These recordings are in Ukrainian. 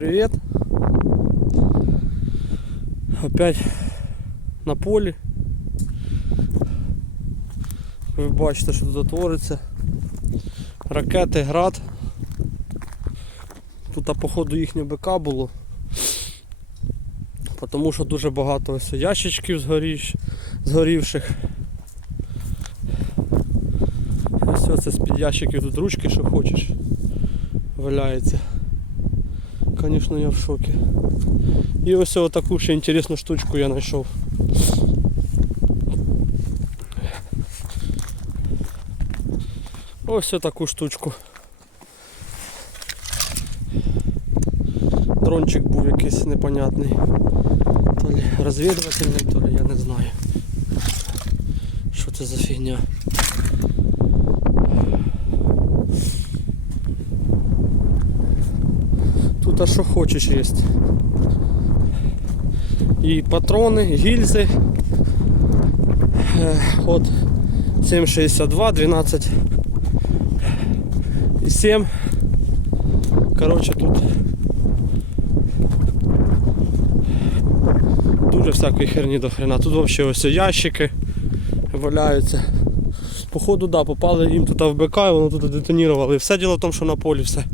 Привет. Опять на полі. Ви бачите, що тут твориться. Ракети, град. Тут походу їхнє БК було. Тому що дуже багато ось ящичків згоріш, згорівших. Ось оце з-під ящиків тут ручки, що хочеш. Валяється. Конечно, я в шоке. І ось таку ще інтересну штучку я знайшов. Ось ось таку штучку. Дрончик був якийсь непонятний. То ли розвідувальний, то ли я не знаю. Що це за фігня? Тут що хочеш є. І патрони, гільзи. От 7,62, 12 і 7. Коротше тут дуже всякої херні до хрена. Тут взагалі ось ящики валяються. Походу, да, попали їм тут в БК і воно тут детонувало. І все діло в тому, що на полі все.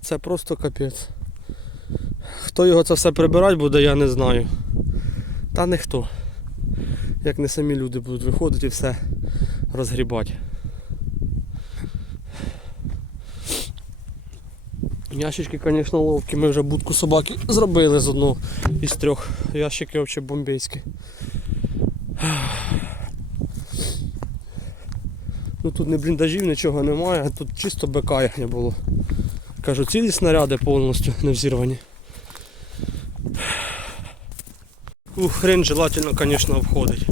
Це просто капець. Хто його це все прибирати буде, я не знаю. Та ніхто. Як не самі люди будуть виходити і все розгрібати. Ящички, звісно, ловкі. Ми вже будку собаки зробили з одного із трьох. Ящики взагалі бомбейські. Ну тут не бліндажів, нічого немає, тут чисто БК їхнє було. Кажу, цілі снаряди повністю не взірвані. Ух, хрен желательно, звісно, обходить.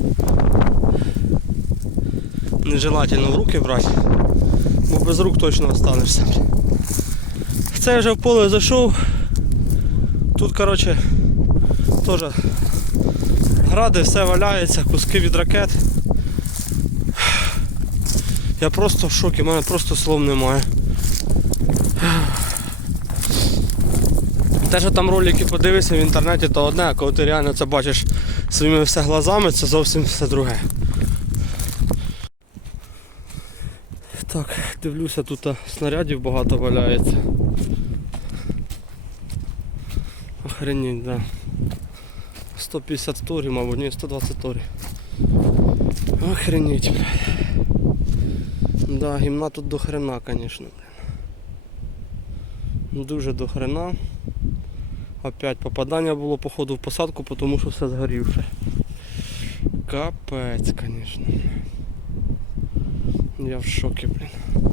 Нежелательно в руки брати, бо без рук точно останешся. Це я вже в поле зайшов. Тут, коротше, теж гради, все валяється, куски від ракет. Я просто в шокі, в мене просто слов немає. Те, що там ролики подивишся в інтернеті, то одне, а коли ти реально це бачиш своїми все глазами, це зовсім все друге. Так, дивлюся, тут снарядів багато валяється. Охренеть, да. 150 торів, мабуть, ні, 120 торів. Охренеть, блядь. Да, гімна тут до хрена, звісно. Дуже до хрена. Опять попадання було походу в посадку, тому що все згорівше. Капець, звісно. Я в шокі, блін.